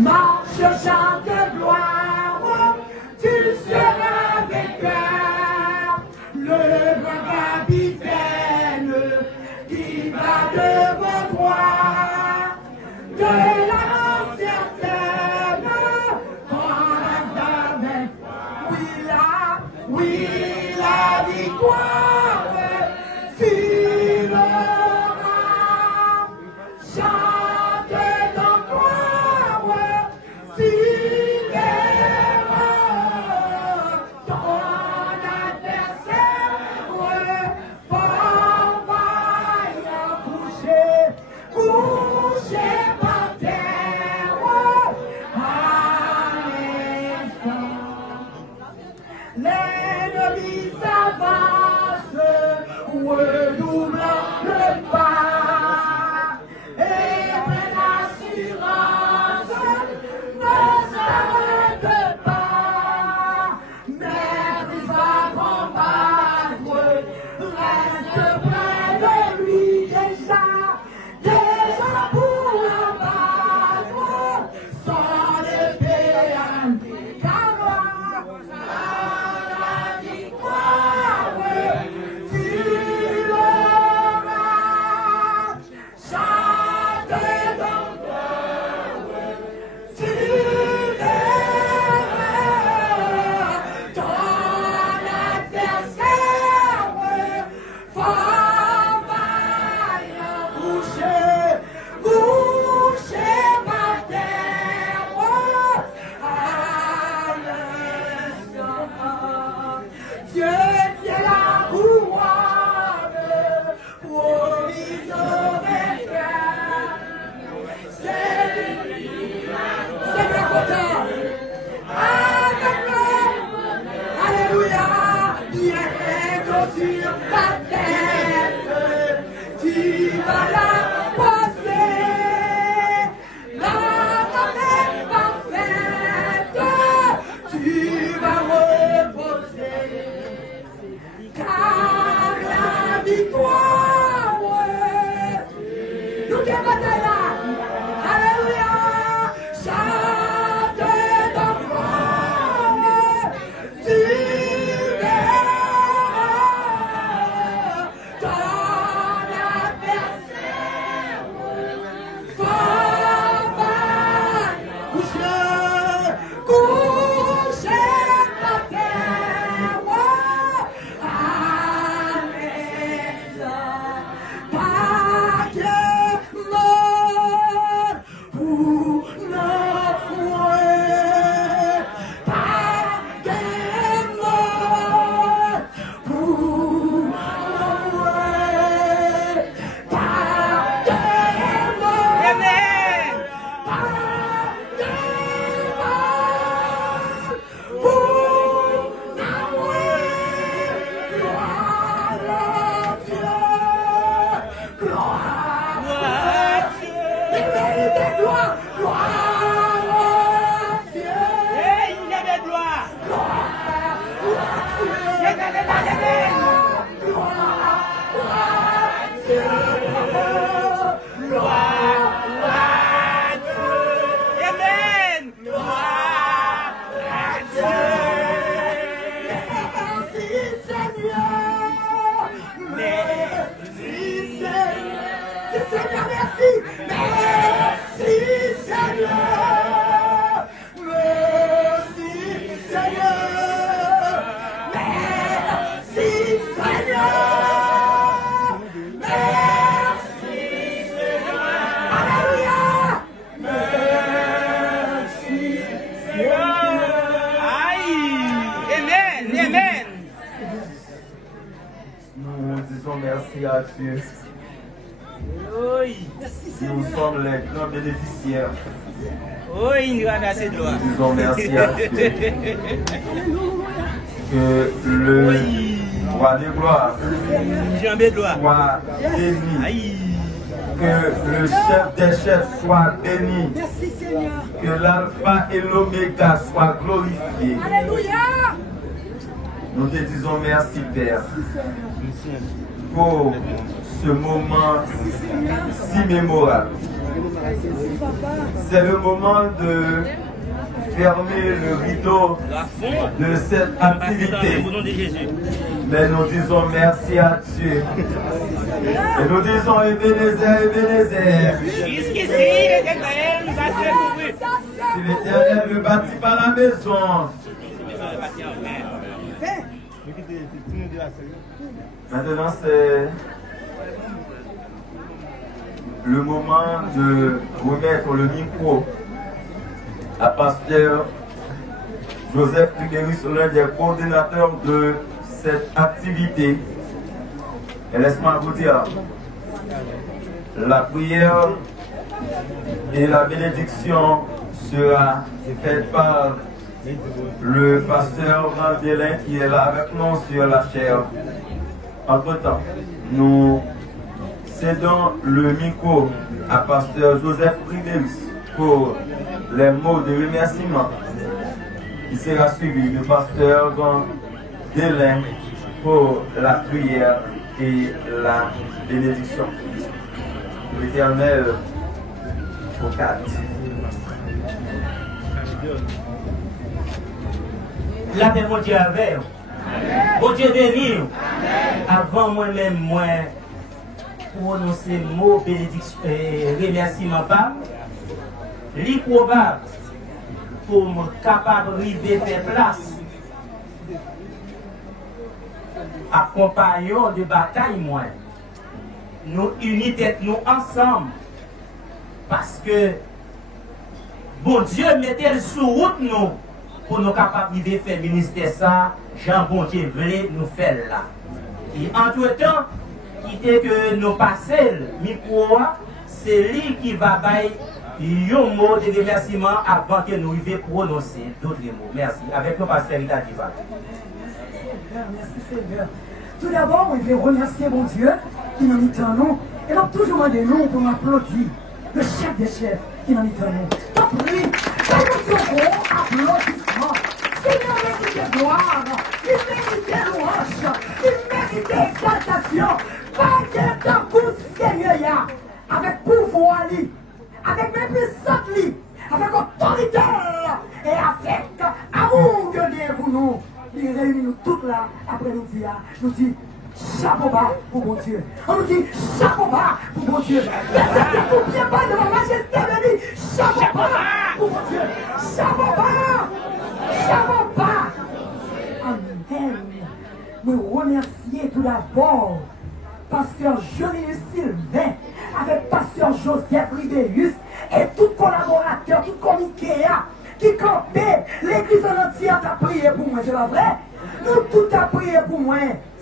marche, chante gloire, tu seras vainqueur, le grand capitaine qui va devant toi, de la certaine, oui, la victoire, tu l'auras. Chante ton gloire, tu verras ton adversaire fort vaillant couché par terre à l'instant. L'ennemi s'avance, redoublant le pas, et pleine assurance ne s'arrête pas, mais il va combattre, reste près de lui déjà pour abattre son épée anti-carotte. La victoire, tu l'auras. Chante ton cœur, tu verras ton adversaire fort vaillant couché par terre à l'instant. Dieu tient la couronne promise au vainqueur. C'est bien content. Avec nous. Alléluia. Il est sur ta tête. Tu vas la poser. La main parfaite. Tu vas reposer. Car la victoire, nous qui bataille là, alléluia, chante ton gloire, tu verras ton adversaire fort vaillant couché par terre à l'instant. Pas de mort pour l'enfant, pas de mort pour l'enfant, pas de mort, Amen. pas de mort pour l'enfant. Gloire à Dieu, gloire. Il mérite gloire, gloire à Dieu. Et il est de gloire. Gloire à Dieu. Gloire à Dieu. Gloire à Dieu. Amen. Gloire à Dieu. Merci Seigneur. Merci Seigneur. Seigneur, merci. Merci Seigneur. Merci Seigneur. Merci Seigneur. Merci Seigneur. Alléluia. Merci Seigneur. Aïe. Amen. Amen. Nous disons merci à Dieu. Oui. Nous sommes les grands bénéficiaires. Oui, il nous remercie de gloire. Nous disons merci à Dieu. Que le roi de gloire Jean de gloire. soit béni. Aïe. Que le chef des chefs soit béni. Merci Seigneur. Que l'alpha et l'oméga soient glorifiés. Alléluia. Nous te disons merci Père pour ce moment si mémorable. C'est le moment de fermer le rideau de cette activité. Au nom de Jésus. Mais nous disons merci à Dieu. Et nous disons Ebenezer. Jusqu'ici, l'Éternel nous a secourus. Si l'Éternel ne bâtit pas la maison, maintenant c'est le moment de remettre le micro à pasteur Joseph Ribéry, l'un des coordinateurs de cette activité. Et laisse-moi vous dire, la prière et la bénédiction sera faite par le pasteur Vandelin qui est là avec nous sur la chaire. Entre-temps, nous cédons le micro à pasteur Joseph Ribéry pour les mots de remerciement. Il sera suivi de pasteur Vandelin pour la prière et la bénédiction. L'Éternel au 4. La paix, mon Dieu, avec vous. Bon Dieu béni. Avant moi-même, moi, prononcer le mot bénédiction et remerciement pas, l'improbable pour me capable de faire place. Accompagnons de bataille, moi. Nous unis tête nous ensemble. Parce que bon Dieu mettait sous route nous pour nous capables de faire le ministère ça, Jean bon Dieu voulait nous faire là. Et entre-temps, il était que nous passions le micro, c'est lui qui va bailler un mot de remerciement avant que nous arrivions à prononcer d'autres mots. Merci. Avec le pasteur Rita Diva. Merci Seigneur. Tout d'abord, je vais remercier mon Dieu qui nous dit en nous. Et donc toujours demandé nous pour applaudir le chef des chefs qui nous dit en nous. Donc prie, fais-nous un gros applaudissement. Seigneur mérite gloire, il mérite louange, il mérite exaltation. Pas de temps pour Seigneur, avec pouvoir, avec mes puissantes, avec autorité et avec amour de Dieu pour nous. Il réunit nous toutes là, après-midi, nous dit chapeau bas pour mon Dieu. On nous dit chapeau bas pour mon Dieu. Laissez tout bien bas de ma majesté de lui. Chapeau bas pour mon Dieu. Chapeau bas. Chapeau bas. Amen. Nous remercier tout d'abord pasteur Jolie Sylvain avec pasteur Joseph Ribéry et tout collaborateur, tout comité qui campait l'église en entier a prié pour moi, c'est pas vrai? Nous tout a prié pour moi.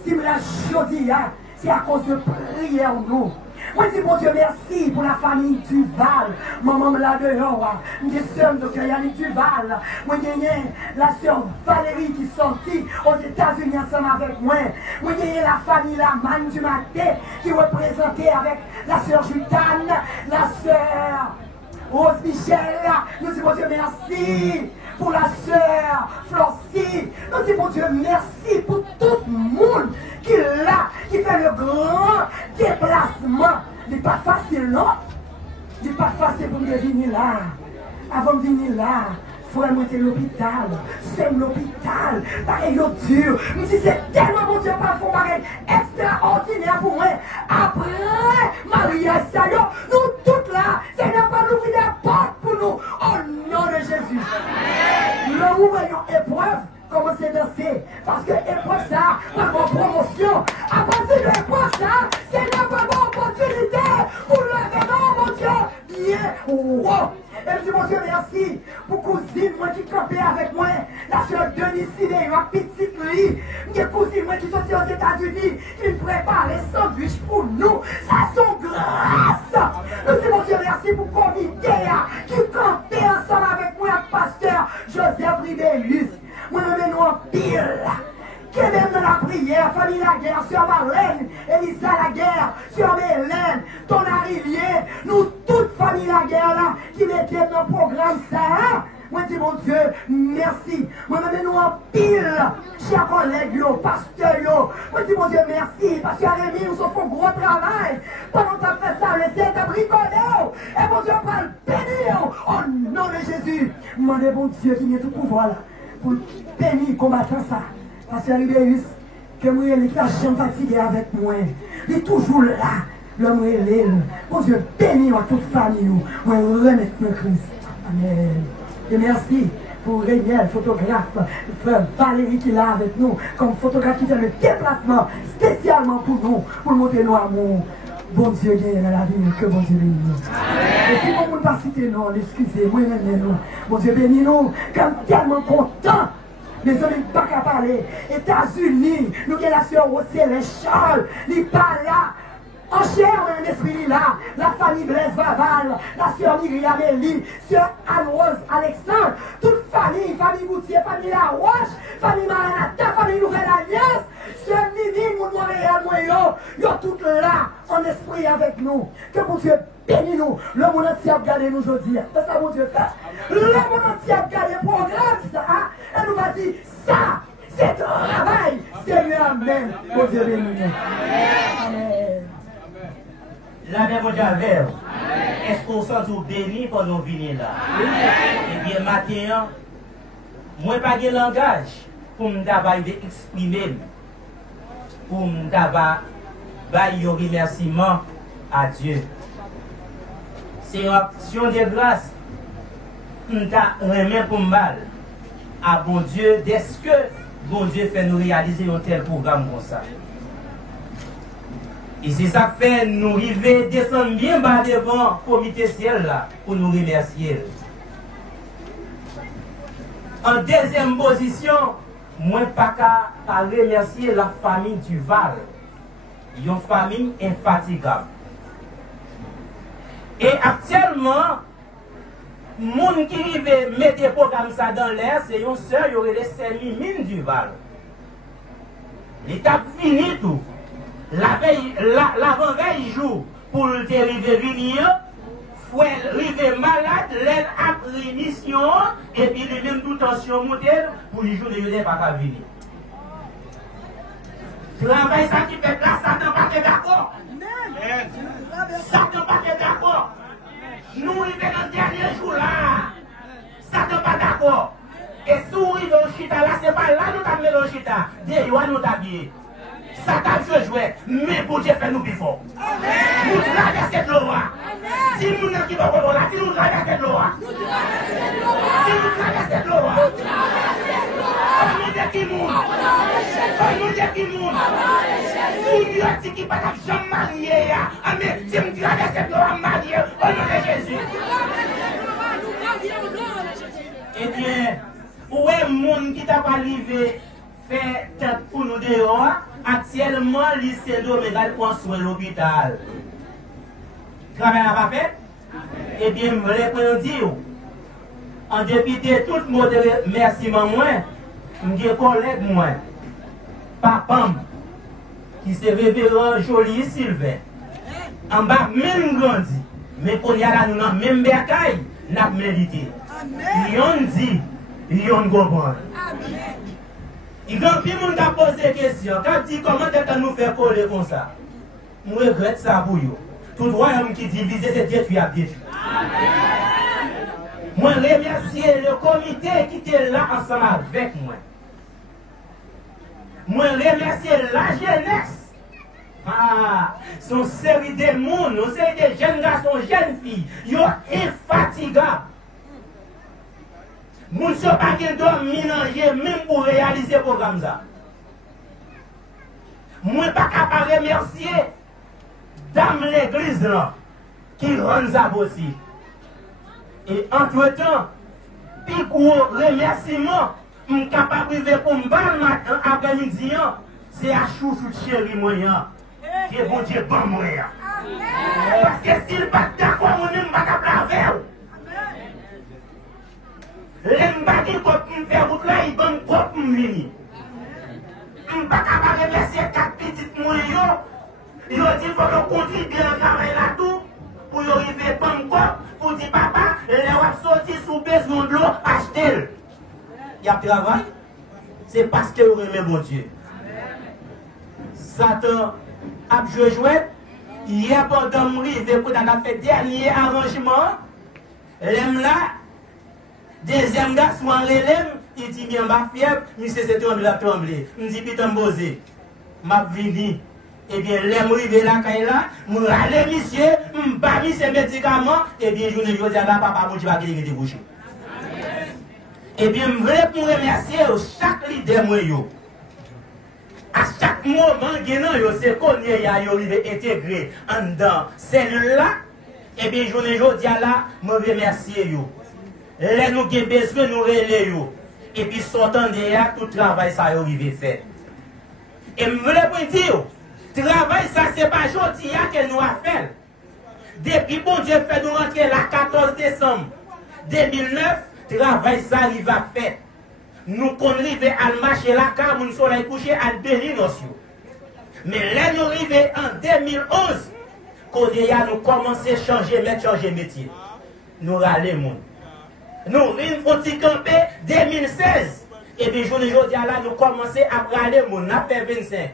Si me la choisi, c'est à cause de prière nous. Moi je dis bon Dieu merci pour la famille Duval. Maman me l'a dehors. Mes soeurs de Yannick Duval. Moi j'ai la soeur Valérie qui est sortie aux États-Unis ensemble avec moi. Moi j'ai la famille Laman du matin qui est représentée avec la soeur Jutane, la soeur Rose Michel. Nous disons bon Dieu merci pour la soeur Florcie. Nous disons bon Dieu merci pour tout le monde qui est là, qui fait le grand déplacement. Ce n'est pas facile, non? Ce n'est pas facile pour me venir là. Avant de venir là, il faut monter l'hôpital. C'est l'hôpital. Pareil, dur. Je me dis, c'est tellement bon Dieu, pas fond, pareil, extraordinaire pour moi. Après, Maria, Seigneur, nous toutes là, Seigneur, va nous ouvrir des portes pour nous. Au nom de Jésus. Nous ouvrons épreuve. Commencez à danser. Parce que épreuve ça, pas bonne promotion. À partir de l'épreuve ça, c'est la bonne opportunité pour le nom, mon Dieu. Bien, wow. Et je dis, mon Dieu, merci pour cousine, moi qui campait avec moi, la soeur Denise Sidé, ma petite Lee, mes cousines, moi qui sont aux États-Unis, qui prépare les sandwichs pour nous. Ça sont grâce. Je dis, mon Dieu, merci pour le comité qui campait ensemble avec moi, pasteur Joseph Ribéry. Moi, nous nous en pile. Qui est même dans la prière, famille la guerre, sur Marlène, Elisa la guerre, sur Mélène, ton Arilien, nous toutes famille la guerre là, qui mettaient dans le programme ça. Moi, je dis mon Dieu, merci. Moi, je nous en pile, chers collègues, pasteurs. Moi, je dis, mon Dieu, merci, parce qu'Arémi, nous avons fait un gros travail. Pendant que tu as fait ça, le Seigneur t'a bricolé. Et mon Dieu, va le bénir. Au nom de Jésus. Moi, je mon Dieu, qui met tout pouvoir là, pour bénir, combattre ça. Parce que Ribéus, que moi, il est jamais fatigué avec moi. Il est toujours là. L'homme est l'île. Mon Dieu, bénis-moi toute famille. Moi, remettre le Christ. Amen. Et merci pour Réniel, photographe, frère Valérie qui est là avec nous, comme photographe qui fait le déplacement spécialement pour nous, pour montrer nos amours. Bon Dieu, il y a dans la vie, que bon Dieu bénisse. Et si vous ne pas citer non, excusez-moi, nous. Bon Dieu bénis nous, comme tellement content. Les hommes ne pas qu'à parler. États-Unis, nous avons la sœur Célestial, il parle là. En chair, un esprit là, la famille Blaise Vaval, la sœur Myriam Elie, sœur Anne-Rose Alexandre, toute famille, famille Goutier, famille La Roche, famille Maranatha, famille Nouvelle Alliance, sœur Nini, mon Montréal, moi, yo toutes là, en esprit avec nous. Que mon Dieu bénisse nous. Le monde entier a regardé nous aujourd'hui. C'est ça, mon Dieu fait. Le monde entier a regardé le programme, ça, et nous va dire, ça, c'est travail. Seigneur, amen. Mon Dieu bénisse nous. Amen. La même mon Dieu avec. Est-ce qu'on sent tout béni pour nous venir là? Eh bien, maintenant, moi, pas de langage pour me exprimer, pour me faire un remerciement à Dieu. C'est une action de grâce. Je remets pour mal à bon Dieu, dès que bon Dieu fait nous réaliser un tel programme comme ça. Et c'est ça que fait nous arriver, descendre bien bas devant le comité ciel là, pour nous remercier. En deuxième position, moi pas qu'à remercier la famille du Val. Une famille infatigable. Et actuellement, les gens qui arrivent mettre des programmes ça dans l'air, c'est une soeur, il y aurait des mines du Val. L'étape finie tout. L'avant-veille jour pour le arriver venir, faut arriver malade, l'aide à rémission, et puis les mêmes tout tension modèle pour les jours de l'année pas venir. Travail ça qui fait là, ça ne pas d'accord. Ça ne pas d'accord. Nous arrivons dans le dernier jour là. Ça ne pas d'accord. Et si nous arrivons au chita là, c'est pas là nous t'amenons au chita. Dieu nous t'habiller. Ça t'a joué, mais pour Dieu fait nous plus fort. Nous traversons de l'eau. Si nous n'avons pas là, si nous traversons de l'eau. Si nous traversons de l'eau. On nous dit qui monte. On nous dit qui monte. Si nous dit qui pas jamais marié. Mais si nous traversons de l'eau, marié, au nom de Jésus. Eh bien, où est le monde qui t'a pas arrivé fait tête pour nous dehors? Actuellement, le lycée Domégal prend soin de l'hôpital. Travail n'a pas fait? Eh bien, je voulais dire, en dépit de tout le monde, merci moi, mes collègues, moi, papa, qui se révérend Jolie Sylvain, en bas, même grandi, mais pour y aller dans même bercaille, n'a mérité. Ils dit, ils ont compris. Il y a plus de monde qui pose des questions. Quand dit comment est-ce nous faire coller comme ça? Je regrette ça pour vous. Tout royaume qui divise, c'est détruit à détruire. Moi, remercie le comité qui était là ensemble avec moi. Moi, remercie la jeunesse. Ah, son série de monde, son série de jeunes garçons, jeunes filles, ils sont infatigables. Nous ne sommes pas mélanger même pour réaliser le programme. Je ne suis pas capable de remercier Dame l'église qui rend ça possible. Et entre-temps, puis pour remerciement, je suis capable de pour me battre après-midi, c'est à chouchou chéri moyen. Qui est bon Dieu, bon moyen. Parce que s'il n'est pas d'accord, je ne suis pas capable de faire. Les mbaki qui me fait route là, ils vont trop me venir. Je ne suis pas capable de remercier 4 petites moyens. Ils ont dit qu'il faut contribuer à travailler là-tout pour y arriver à pour dire papa, les wap sorti sous besoin de l'eau, acheter côté, il y a travail. C'est parce que vous aimez mon Dieu. Satan a joué. Hier, pendant que je a fait dernier arrangement, l'aime là, deuxième gars, soit l'aime, il dit bien ma fièvre, monsieur c'est tremblé. Il dit putain, bosé, m'a vini. Eh bien, l'aime rivé là, quand il là, je râle monsieur, je pas mis ses médicaments, eh bien, je ne dis pas, papa, mon Dieu va guérir des bouches. Eh bien, je voulais pour remercier chaque leader, moi, à chaque moment, c'est qu'on est arrivé intégré en dedans celle-là, et bien, je dis là, je remercie vous. Là, nous avons besoin de nous relayer. Et puis, sortant de là, tout le travail, ça a arrivé fait. Et je voulais vous dire, le travail, ça, c'est pas aujourd'hui que nous avons fait. Depuis bon Dieu fait nous rentrer le 14 décembre 2009, le travail, ça arrive à faire. Nous arrivons à marcher là, car nous sommes couchés à bénir nos cieux. Mais là, nous arrivons en 2011, quand nous commençons à changer métier. Nous râlons. Nous arrivons au campé 2016. Et puis, aujourd'hui, là, nous commençons à râler, nous avons fait 25.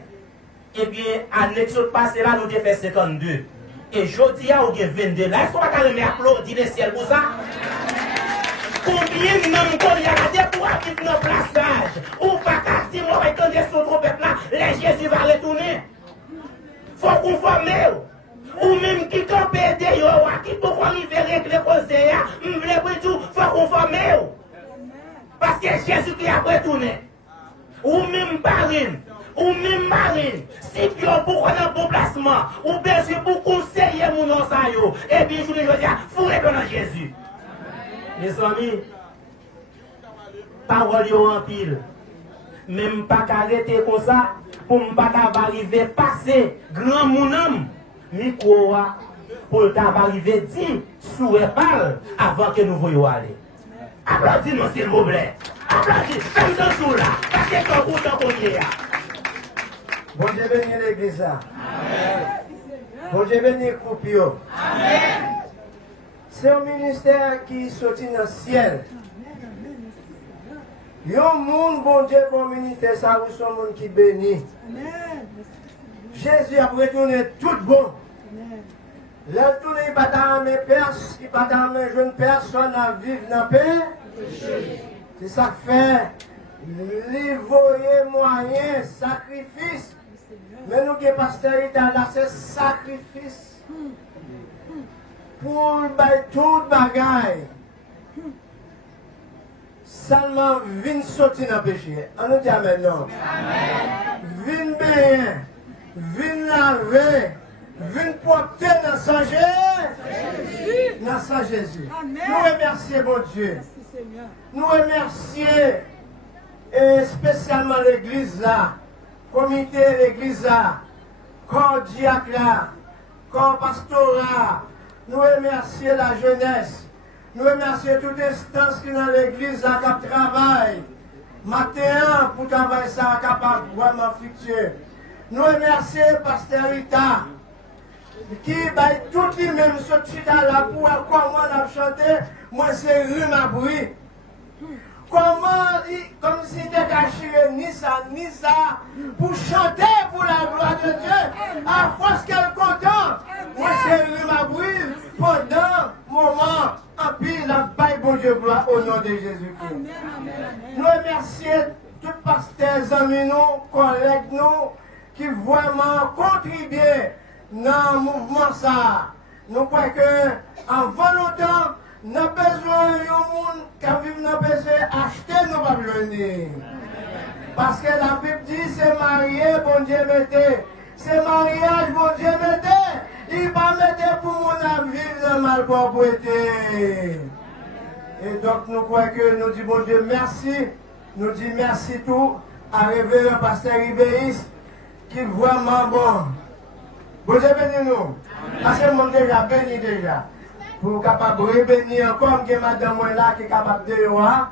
Et puis, à l'exode passé, là, nous avons fait 52. Et aujourd'hui, on a 22. Là, est-ce qu'on va quand même applaudir le ciel pour ça? Combien de monde qu'on y a regardé pour vivre nos plaçages? Ou pas qu'à si on va étendre son trompette là, les Jésus va retourner. Faut conformer. Ou même qui campe de qui pourquoi arriver avec les conseils, faut conformer. Parce que Jésus qui a retourné. Ou même marine. Ou même marine. Si tu as beaucoup de bon placement, ou bien si pour conseiller mon nom, et bien je veux dire, il faut répondre à Jésus. Mes amis, parole en pile. Même pas qu'arrêter comme ça, pour ne pas arriver à passer grand mon homme, micro pour arriver à dire sous et parle avant que nous voyions aller. Applaudis-nous s'il vous plaît. Applaudis, comme ça sous là, parce que c'est content qu'on y est. Bon Dieu béni l'église là. Bon Dieu béni le groupe. Amen. C'est un ministère qui sortit dans le ciel. Il y a un monde, bon Dieu, pour ministère, ça, vous sont un monde qui bénit. Jésus a retourné tout bon. Il a retourné, il n'a pas amené personne, il n'a pas amené jeune personne à vivre dans la paix. C'est ça fait. Les voyez moyens, sacrifice. Mais nous qui postérité là, c'est sacrifice. Pour tout bagaille. Seulement vin sortir dans le péché. On nous dit amen non. Vin bien, vin laver, vin porter dans sang Jésus. Dans sang Jésus. Nous remercions bon Dieu. Nous remercions et spécialement l'église là, comité l'église là, corps diacre là, corps pastorat. Nous remercions la jeunesse. Nous remercions toute instance qui est dans l'église qui travaille. Matin, pour travailler ça, capable vraiment fructueux. Nous remercions Pasteur Rita, qui tout lui-même sorti là pour comment on a chanté. Moi, c'est rue Mabri. Comment, comme si c'était caché, ni ça, pour chanter pour la gloire de Dieu, à force qu'elle contente. Moi, c'est rue Mabri, pendant moment, en pile, la paix, bon Dieu, gloire au nom de Jésus-Christ. Nous remercions tous les pasteurs, amis, collègues, nous, qui vraiment contribuent dans le mouvement ça. Nous croyons qu'en longtemps, nous avons besoin de monde qui vivent dans le péché, acheter nos Babyloniens. Parce que la Bible dit, c'est marié, bon Dieu mettez. C'est mariage, bon Dieu mettez. Il va mettre pour mon vivre dans la malpropreté. Et donc nous croyons que nous disons, bon Dieu, merci. Nous disons merci tout à révérend pasteur Ribéis, qui est vraiment bon. Bon Dieu bénis nous. Parce que nous déjà béni déjà. Pour capable de bénir encore, que madame là qui est capable de voir.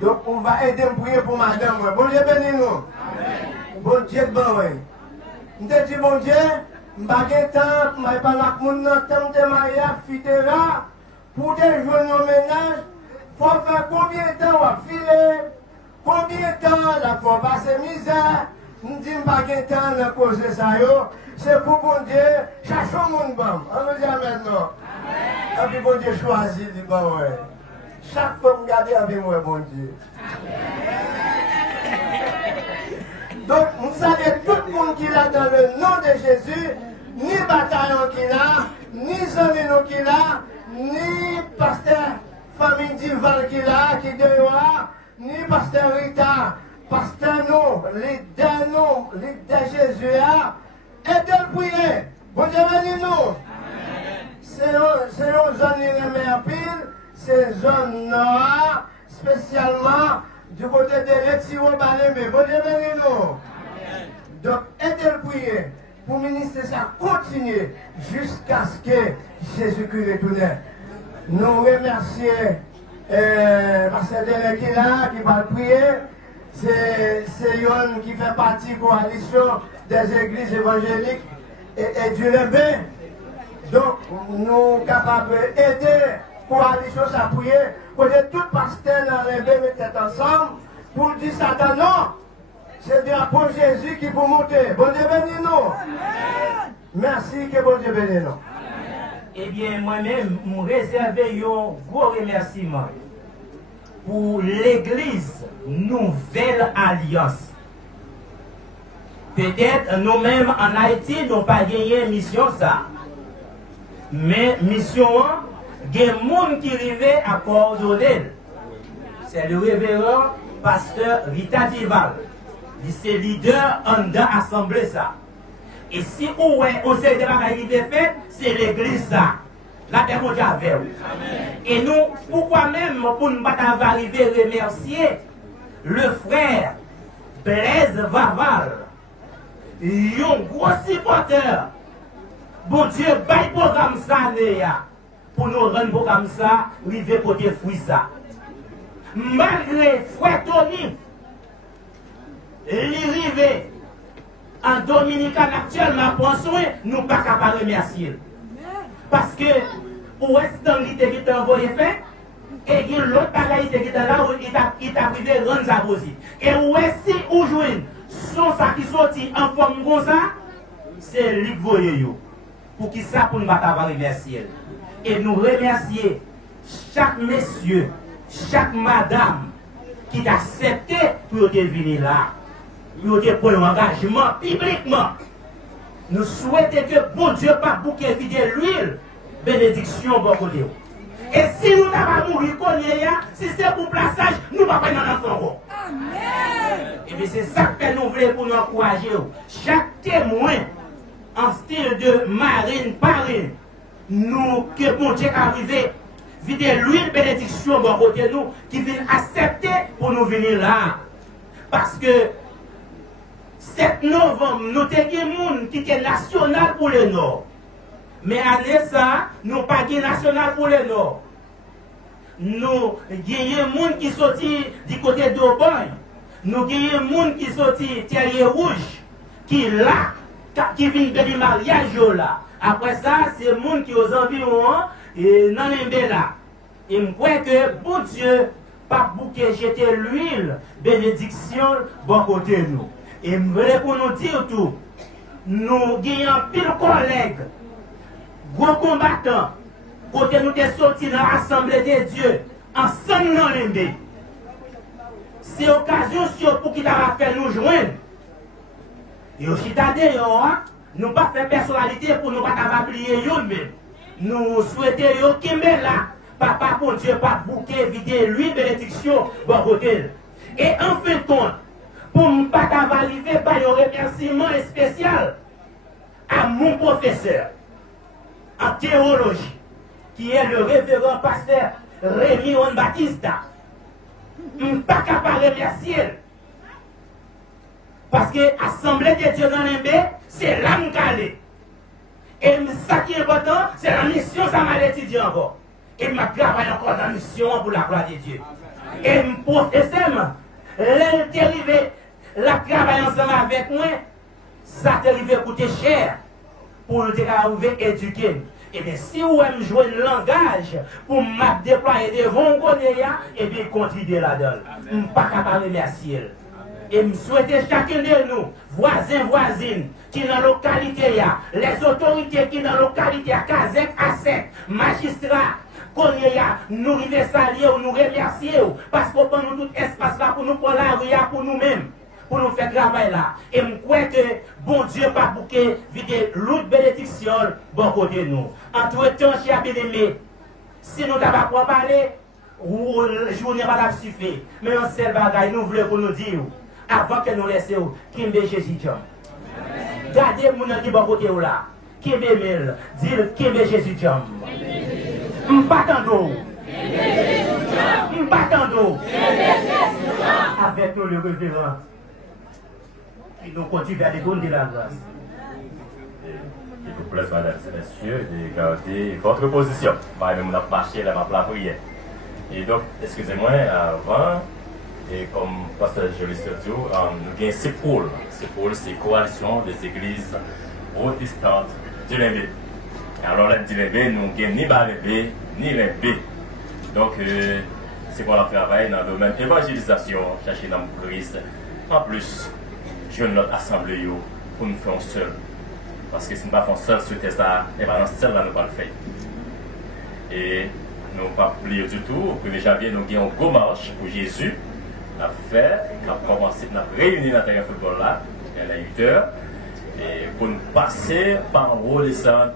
Donc on va aider à prier pour madame. Bon Dieu bénis nous. Bon Dieu bon oui. Nous te dit bon Dieu, je ne vais pas temps, je ne vais pas temps de mariage, pour te jouer nos ménages, faut faire combien de temps on va filer, combien de temps la faut passer misère. Nous disons pas de temps de causer ça, c'est pour bon Dieu, cherchons mon bon. On me dit maintenant. Et puis bon Dieu choisit, dit bon, ouais. Chaque fois que je regarde avec moi, bon Dieu. Donc, vous savez, tout le monde qui est là dans le nom de Jésus, ni bataillon qui est là, ni Zamino qui est là, ni pasteur famille Dival qui est là, qui est dehors, ni pasteur Rita, pasteur nous, leader Jésus là, et de prier. Bon Dieu bénis nous. C'est une zone qui est pile, c'est une zone noire, spécialement du côté de l'Etiro Balembe. Bon Dieu bénis nous. Donc, aidez-le prier pour ministrer ça, continuer jusqu'à ce que Jésus-Christ retourne. Nous remercions Pasteur Dele qui est là, qui va prier. C'est Yon qui fait partie de la coalition des églises évangéliques et du Lébé. Donc, nous sommes capables d'aider la coalition à prier pour que tout pasteur dans le Lébé mette ensemble pour dire Satan non. C'est le drapeau Jésus qui peut monter. Bon Dieu bénis nous. Merci que bon Dieu bénis nous. Eh bien, moi-même, je réserve un gros remerciement pour l'Église Nouvelle Alliance. Peut-être nous-mêmes en Haïti, nous n'avons pas gagné mission ça. Mais mission, il y a des gens qui arrivent à coordonner. C'est le révérend pasteur Rita Dival. C'est leader en l'Assemblée ça. Et si on sait de la réalité faite, c'est l'église ça. La démontre avec vous. Et nous, pourquoi même, pour ne pas arriver à remercier le frère Blaise Vaval, un gros supporter. Bon Dieu, bail programme ça, pour nous rendre programme ça, arriver côté fruit ça. Malgré frère Tony, l'arrivée en Dominicaine actuellement, pour soin, nous ne pouvons pas remercier. Parce que, où est-ce que tu as envoyé fait, et l'autre bagaille qui est là, il est arrivé à rendre ça aussi. Et où est-ce que vous jouez, son ça qui sorti en forme comme ça, c'est lui qui voyez. Pour qui ça, pour nous ne pas remercier. Et nous remercier chaque monsieur, chaque madame qui a accepté pour venir là. Pour un engagement publiquement. Nous souhaitons que bon Dieu pas bouquet vider l'huile, bénédiction bon côté. Et si nous n'avons pas mourir si c'est pour plaçage, nous ne pouvons pas dans l'enfant. Amen. Et bien c'est ça que nous voulons pour nous encourager. Chaque témoin en style de marine, parine, nous que bon Dieu arrive, vider l'huile, bénédiction bon côté nous, qui viennent accepter pour nous venir là. Parce que 7 novembre, nous avons des gens qui étaient national pour le Nord. Mais année ça, nous n'avons pas de national pour le Nord. Nous avons des gens qui sont du côté d'Aubagne. Nous avons des gens qui sont de Terrier Rouge, qui là, qui viennent de mariage là. Après ça, c'est des gens qui sont aux environs et dans les là. Et je crois que, bon Dieu, pas bouquet jeter l'huile, bénédiction, bon côté nous. Et je voulais pour nous dire tout, nous avons pile collègues, gros combattants, côté nous sommes sortis dans l'Assemblée de Dieu, ensemble dans l'Inde. C'est l'occasion pour qu'il a fait nous joindre. Et aussi d'ailleurs, nous ne pas faire personnalité pour nous pas oublier même. Nous souhaitons qu'il met là, papa pour Dieu, pas bouquet, vider lui, bénédiction, bon côté. Et en fin de compte, pour ne pas arriver par un remerciement spécial à mon professeur en théologie, qui est le révérend pasteur Rémi Juan Batista. Je ne suis pas capable de remercier. Parce que l'Assemblée de Dieu dans l'Inde, c'est l'âme calée. Et ça qui est important, c'est la mission, ça m'a étudié encore. Et je travaille encore dans la mission pour la gloire de Dieu. Et mon professeur, l'arrivée, la travail ensemble avec moi, ça t'est arrivé coûter cher pour nous arriver éduquer. Et bien, si vous aimez jouer le langage pour me déployer devant vous, et bien, continuez là-dedans. Je ne suis pas capable de remercier. Et je souhaite chacun de nous, voisins, voisines, qui sont dans la localité, les autorités qui sont dans la localité, Kazek, Asek, magistrats, nous saluer ou nous remercier parce qu'on prend nous tout espace là pour nous prendre la rue pour nous-mêmes, pour nous faire travail là. Et je crois que bon Dieu pas bouquet vide l'autre bénédiction bon côté nous. Entre-temps, chers bien-aimés, si nous n'avons pas parlé, la journée va pas suffire. Mais un seul bagage, nous voulons pour nous dire, avant que nous laissions, qui est Jésus John. Gardez mon qui bon côté là. Qui est Mel, dire qui est Jésus John. M'battando. Avec nous le révérend. Qui nous conduit vers les dons de la grâce. Il vous plaît, mesdames et messieurs, de garder votre position. Moi-même, on a marché là, ma prière. Et donc, excusez-moi, avant, et comme pasteur Jolie dit, nous avons 6 pôles. Ces pôles, c'est coalition des églises protestantes du Limbé. Alors là, du Limbé, nous n'avons ni Balébé, ni Limbé. Donc, c'est pour le travail dans le domaine de l'évangélisation, chercher dans le Christ. En plus, je notre assemblée pour nous faire seul. Parce que si nous ne faisons pas seul sur ça, et bien, seul là, nous ne pas le faire. Et nous ne pas oublier du tout, le 1er janvier, nous avons une grosse marche pour Jésus. Nous avons fait, nous avons commencé, nous avons réuni dans le terrain de football là, à 8h, et pour nous passer par en haut, descendre,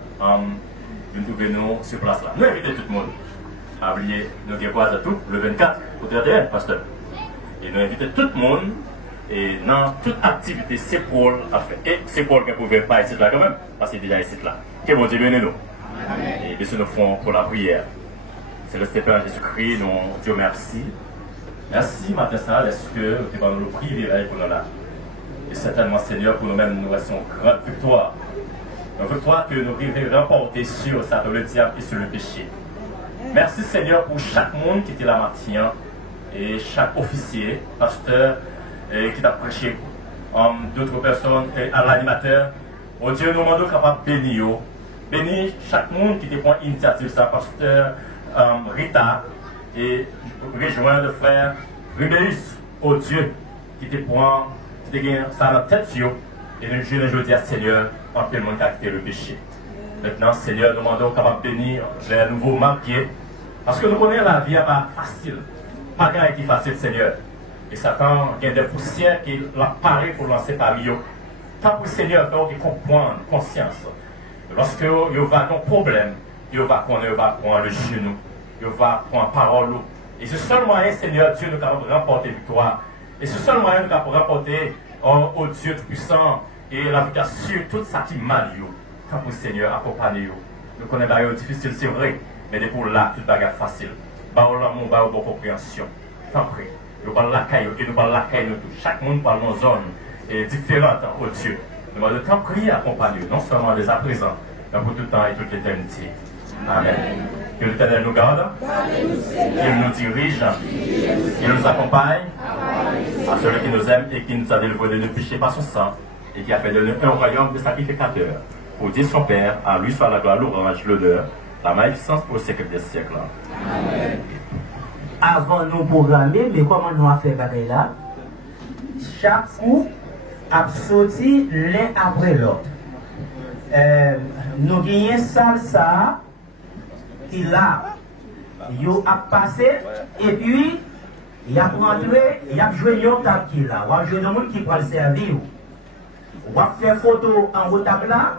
nous trouver nous sur place là. Nous invitons tout le monde à oublier, nous avons tout, le 24, au 31, pasteur. Et nous invitons tout le monde, et dans toute activité, c'est pour à faire. Et c'est pour qu'on ne pouvait pas ici là quand même, parce que c'est déjà ici là. Que bon Dieu bénisse nous. Et bien sûr, nous ferons pour la prière. C'est le Seigneur Jésus-Christ, nous Dieu merci. Merci, matin ça, est-ce que tu vas nous le privilège pour nous là. Et certainement, Seigneur, pour nous-mêmes, nous restons grande victoire. Une victoire que nous devons remporter sur Satan, le diable et sur le péché. Merci, Seigneur, pour chaque monde qui était là matin, et chaque officier, pasteur, qui t'a prêché, d'autres personnes, à l'animateur. Oh Dieu, nous demandons capable de bénir. Bénir chaque monde qui te prend initiative, ça, pasteur Rita, et rejoindre le frère Ribéus, oh Dieu, qui te prend, qui te gagne ça dans la tête, et nous jeudi à Seigneur, en quel monde qui a quitté le péché. Maintenant, Seigneur, nous demandons capable de bénir les nouveaux mariés, parce que nous connaissons la vie pas facile, pas grave qui est facile, Seigneur. Et Satan, il y a des poussières qui apparaissent pour lancer par lui. Tant que le Seigneur fait comprendre, conscience. Lorsque il va avoir un problème, il va prendre le genou, il va prendre parole. Et ce seul moyen, Seigneur, Dieu, nous capable de remporter victoire. Et ce seul moyen, nous capable de remporter au Dieu puissant et la victoire sur tout ça qui mal. Tant que le Seigneur accompagne. Nous connaissons les choses difficiles, c'est vrai, mais pour là, tout bagage facile. Bah, l'amour, bah, bonne compréhension. Tant pis. Nous parlons de la caille, et nous parlons de la caille, nous tous. Chaque monde parle dans une zone différente au Dieu. Nous allons de temps prier accompagner, non seulement dès à présent, mais pour tout le temps et toute l'éternité. Amen. Que l'Éternel nous garde, qu'il nous dirige, qu'il nous accompagne, à celui qui nous aime et qui nous a délivrés de nos péchés par son sang, et qui a fait de nous un royaume de sacrificateurs. Pour dire son Père, à lui soit la gloire, l'orange, l'honneur, la magnificence pour le siècle des siècles. Amen. Avant nous programmer, mais comment nous avons fait bagaille là? Chaque coup a sorti l'un après l'autre. Nous gagnons salsa qui là, il a passé et puis il a rentré, il a joué une table qui là, il a joué un monde qui va le servir. On va faire photo en haut table là.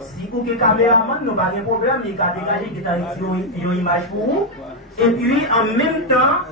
Si vous avez un caméraman, nous n'avons pas de problème, il y a des gars qui ont une image pour vous. Et puis en même temps,